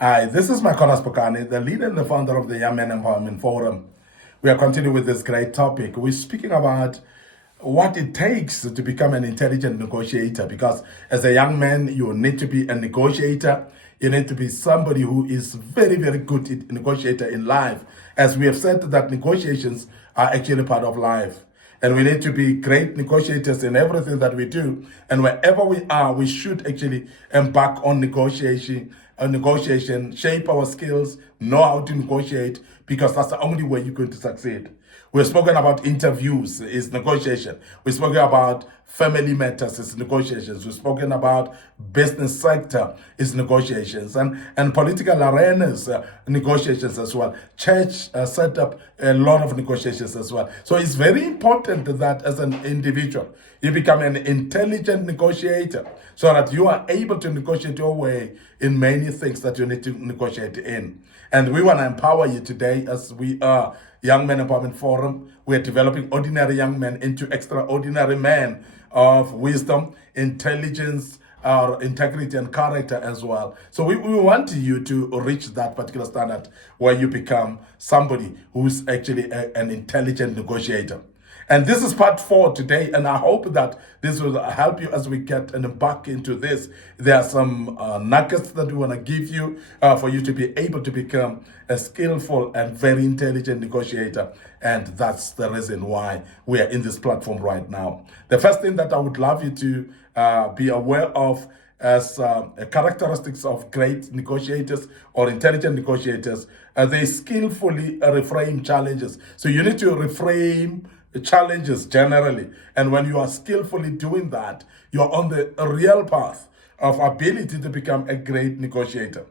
Hi, this is Micornus Phokane, the leader and the founder of the Young Men Empowerment Forum. We are continuing with this great topic. We're speaking about what it takes to become an intelligent negotiator, because as a young man, you need to be a negotiator. You need to be somebody who is very, very good at negotiator in life. As we have said, that negotiations are actually part of life. And we need to be great negotiators in everything that we do. And wherever we are, we should actually embark on negotiation, shape our skills, know how to negotiate, because that's the only way you're going to succeed. We've spoken about interviews, is negotiation. We've spoken about family matters, is negotiations. We've spoken about business sector, is negotiations. And political arenas, negotiations as well. Church set up a lot of negotiations as well. So it's very important that as an individual, you become an intelligent negotiator so that you are able to negotiate your way in many things that you need to negotiate in. And we want to empower you today, as we are Young Men Empowerment Forum. We're developing ordinary young men into extraordinary men of wisdom, intelligence, integrity, and character as well. So we want you to reach that particular standard where you become somebody who's actually an intelligent negotiator. And this is part 4 today, and I hope that this will help you as we get and embark into this. There are some nuggets that we want to give you for you to be able to become a skillful and very intelligent negotiator. And that's the reason why we are in this platform right now. The first thing that I would love you to be aware of as characteristics of great negotiators or intelligent negotiators, they skillfully reframe challenges. So you need to reframe challenges generally. And when you are skillfully doing that, you're on the real path of ability to become a great negotiator.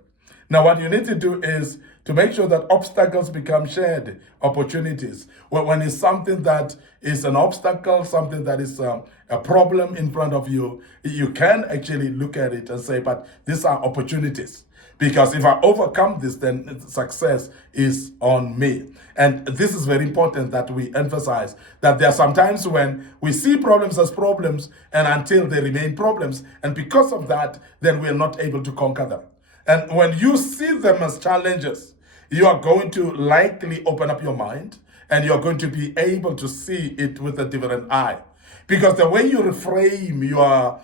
Now, what you need to do is to make sure that obstacles become shared opportunities. When it's something that is an obstacle, something that is a problem in front of you, you can actually look at it and say, but these are opportunities. Because if I overcome this, then success is on me. And this is very important that we emphasize that there are some times when we see problems as problems and until they remain problems. And because of that, then we are not able to conquer them. And when you see them as challenges, you are going to likely open up your mind and you're going to be able to see it with a different eye. Because the way you reframe your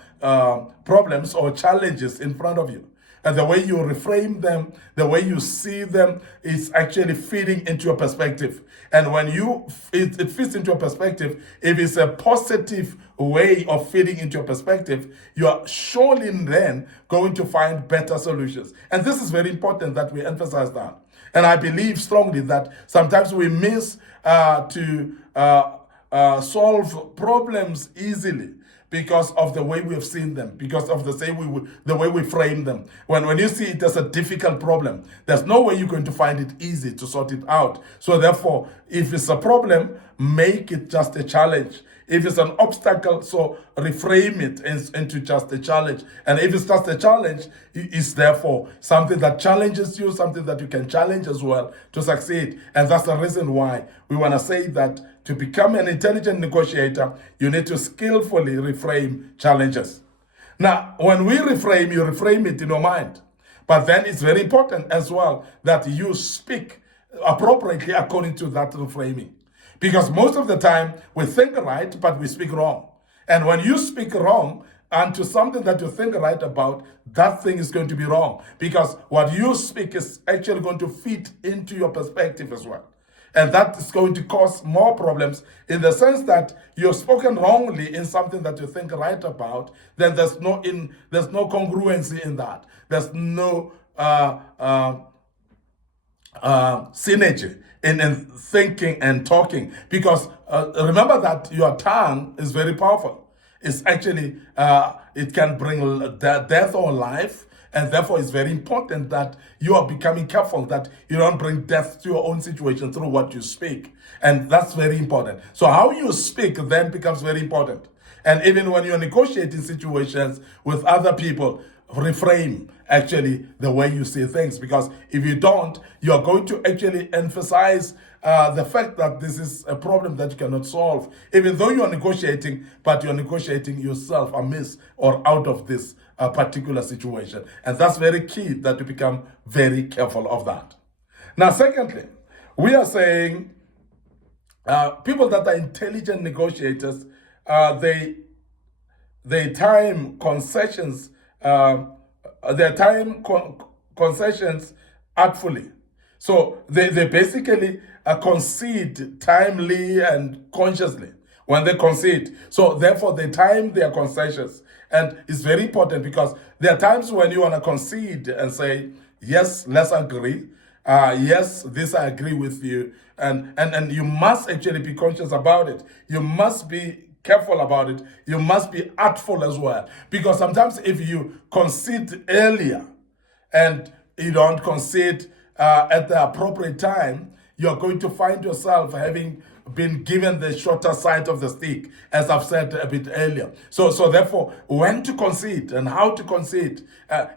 problems or challenges in front of you, and the way you reframe them, the way you see them, is actually feeding into your perspective. And when it fits into your perspective, if it's a positive way of feeding into your perspective, you are surely then going to find better solutions. And this is very important that we emphasize that. And I believe strongly that sometimes we miss to solve problems easily, because of the way we have seen them, because of the way we frame them. When you see it as a difficult problem, there's no way you're going to find it easy to sort it out. So therefore, if it's a problem, make it just a challenge. If it's an obstacle, so reframe it into just a challenge. And if it's just a challenge, it's therefore something that challenges you, something that you can challenge as well to succeed. And that's the reason why we want to say that to become an intelligent negotiator, you need to skillfully reframe challenges. Now, when we reframe, you reframe it in your mind. But then it's very important as well that you speak appropriately according to that reframing. Because most of the time, we think right, but we speak wrong. And when you speak wrong, and to something that you think right about, that thing is going to be wrong. Because what you speak is actually going to fit into your perspective as well. And that is going to cause more problems in the sense that you've spoken wrongly in something that you think right about, then there's no congruency in that. There's no synergy in thinking and talking, because remember that your tongue is very powerful. It's actually it can bring death or life, and therefore it's very important that you are becoming careful that you don't bring death to your own situation through what you speak. And that's very important. So how you speak then becomes very important. And even when you're negotiating situations with other people, reframe actually the way you see things, because if you don't, you're going to actually emphasize the fact that this is a problem that you cannot solve, even though you're negotiating, but you're negotiating yourself amiss or out of this particular situation. And that's very key, that you become very careful of that. Now, secondly, we are saying people that are intelligent negotiators, they time concessions, concessions artfully. So they basically concede timely and consciously when they concede. So therefore they time their concessions. And it's very important, because there are times when you want to concede and say, yes, let's agree. Yes, this I agree with you. And you must actually be conscious about it. You must be careful about it. You must be artful as well. Because sometimes if you concede earlier and you don't concede at the appropriate time, you're going to find yourself having been given the shorter side of the stick, as I've said a bit earlier. So therefore, when to concede and how to concede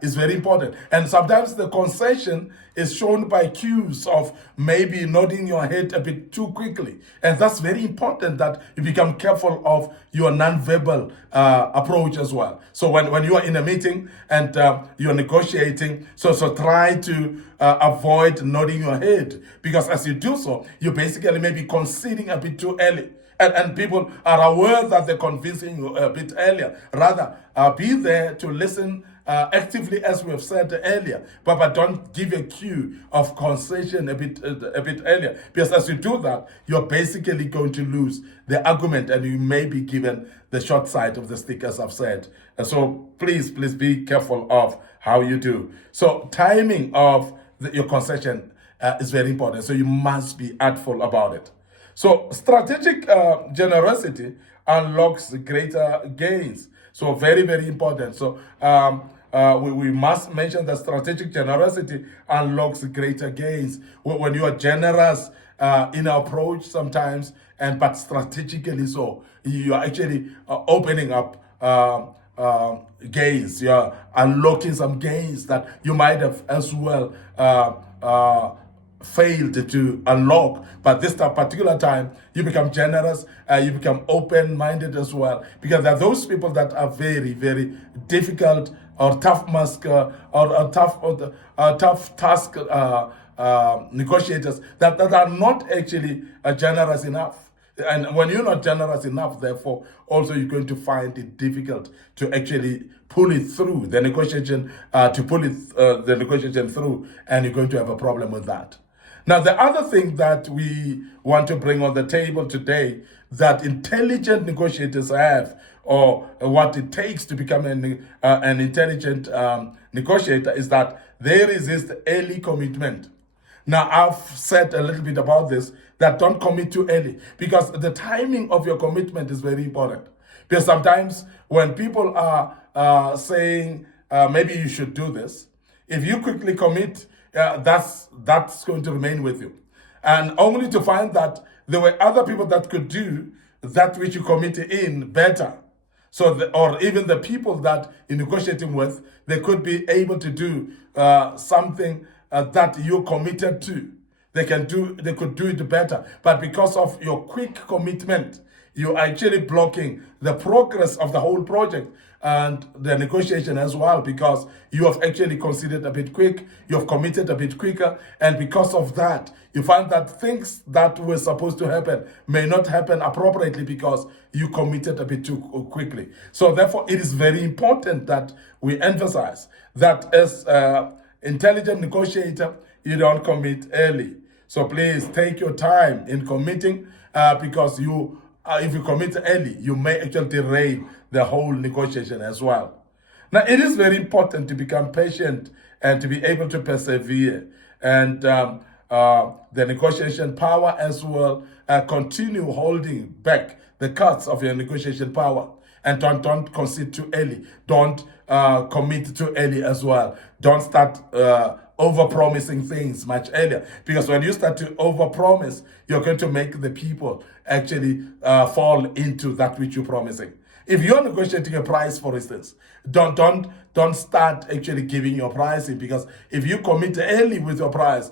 is very important. And sometimes the concession is shown by cues of maybe nodding your head a bit too quickly. And that's very important, that you become careful of your non-verbal approach as well. So when you are in a meeting and you're negotiating, so try to avoid nodding your head, because as you do so, you basically may be conceding a bit too early. And people are aware that they're convincing you a bit earlier. Rather, be there to listen actively, as we have said earlier, but don't give a cue of concession a bit earlier, because as you do that, you're basically going to lose the argument, and you may be given the short side of the stick, as I've said. So please be careful of how you do. So timing of your concession is very important. So you must be artful about it. So strategic generosity unlocks greater gains. So very, very important. So we must mention that strategic generosity unlocks greater gains. When you are generous in approach sometimes, but strategically so, you are actually opening up gains. You're unlocking some gains that you might have as well failed to unlock, but this particular time you become generous, you become open-minded as well, because there are those people that are very, very difficult or tough task negotiators that are not actually generous enough. And when you're not generous enough, therefore, also you're going to find it difficult to actually pull it through the negotiation, the negotiation through, and you're going to have a problem with that. Now, the other thing that we want to bring on the table today that intelligent negotiators have, or what it takes to become an intelligent negotiator, is that they resist early commitment. Now, I've said a little bit about this, that don't commit too early, because the timing of your commitment is very important. Because sometimes when people are saying, maybe you should do this, if you quickly commit, that's going to remain with you. And only to find that there were other people that could do that which you committed in better. So, or even the people that you're negotiating with, they could be able to do something that you committed to. They could do it better. But because of your quick commitment, you're actually blocking the progress of the whole project and the negotiation as well, because you have actually considered a bit quick, you have committed a bit quicker, and because of that, you find that things that were supposed to happen may not happen appropriately because you committed a bit too quickly. So therefore, it is very important that we emphasize that as intelligent negotiator, you don't commit early. So please take your time in committing, because if you commit early, you may actually derail the whole negotiation as well. Now, it is very important to become patient and to be able to persevere. And the negotiation power as well, continue holding back the cuts of your negotiation power. And don't concede too early. Don't commit too early as well. Don't start over-promising things much earlier. Because when you start to over-promise, you're going to make the people actually fall into that which you're promising. If you're negotiating a price, for instance, don't start actually giving your pricing, because if you commit early with your price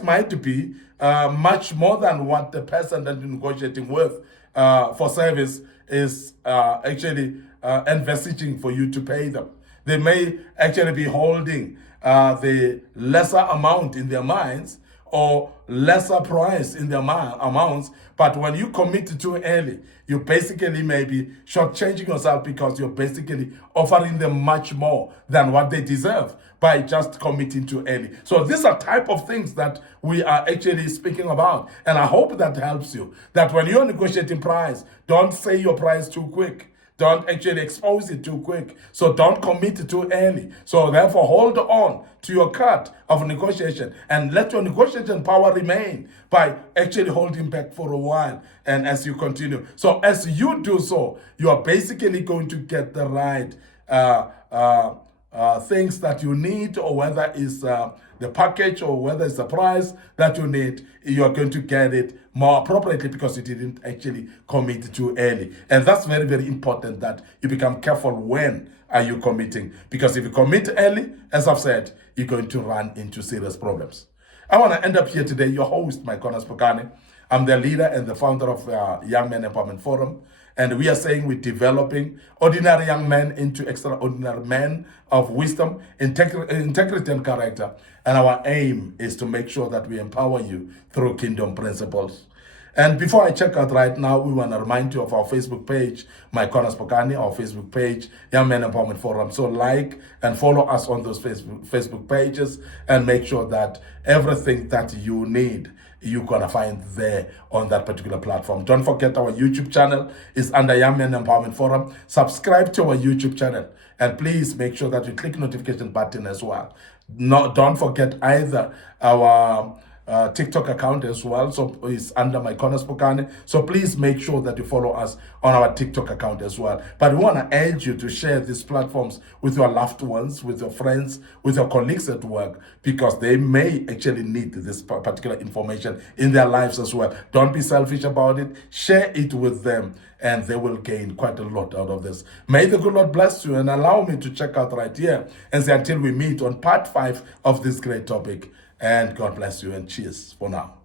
might be much more than what the person that you're negotiating with for service is actually envisaging for you to pay them. They may actually be holding the lesser amount in their minds or lesser price in their amounts. But when you commit too early, you basically may be shortchanging yourself because you're basically offering them much more than what they deserve by just committing too early. So these are type of things that we are actually speaking about. And I hope that helps you. That when you're negotiating price, don't say your price too quick. Don't actually expose it too quick. So don't commit too early. So therefore, hold on to your cut of negotiation and let your negotiation power remain by actually holding back for a while. And as you continue. So as you do so, you are basically going to get the right things that you need, or whether it's the package or whether it's the price that you need, you are going to get it more appropriately because you didn't actually commit too early. And that's very, very important that you become careful when are you committing. Because if you commit early, as I've said, you're going to run into serious problems. I want to end up here today, your host, Micornus Phokane. I'm the leader and the founder of Young Men Empowerment Forum. And we are saying we're developing ordinary young men into extraordinary men of wisdom, integrity, and character. And our aim is to make sure that we empower you through kingdom principles. And before I check out right now, we want to remind you of our Facebook page, Micornus Phokane, our Facebook page, Young Men Empowerment Forum. So like and follow us on those Facebook pages and make sure that everything that you need, you're going to find there on that particular platform. Don't forget our YouTube channel is under Young Men Empowerment Forum. Subscribe to our YouTube channel. And please make sure that you click notification button as well. Don't forget either our TikTok account as well. So it's under Micornus Phokane. So please make sure that you follow us on our TikTok account as well. But we want to urge you to share these platforms with your loved ones, with your friends, with your colleagues at work, because they may actually need this particular information in their lives as well. Don't be selfish about it. Share it with them, and they will gain quite a lot out of this. May the good Lord bless you, and allow me to check out right here and say until we meet on part 5 of this great topic. And God bless you, and cheers for now.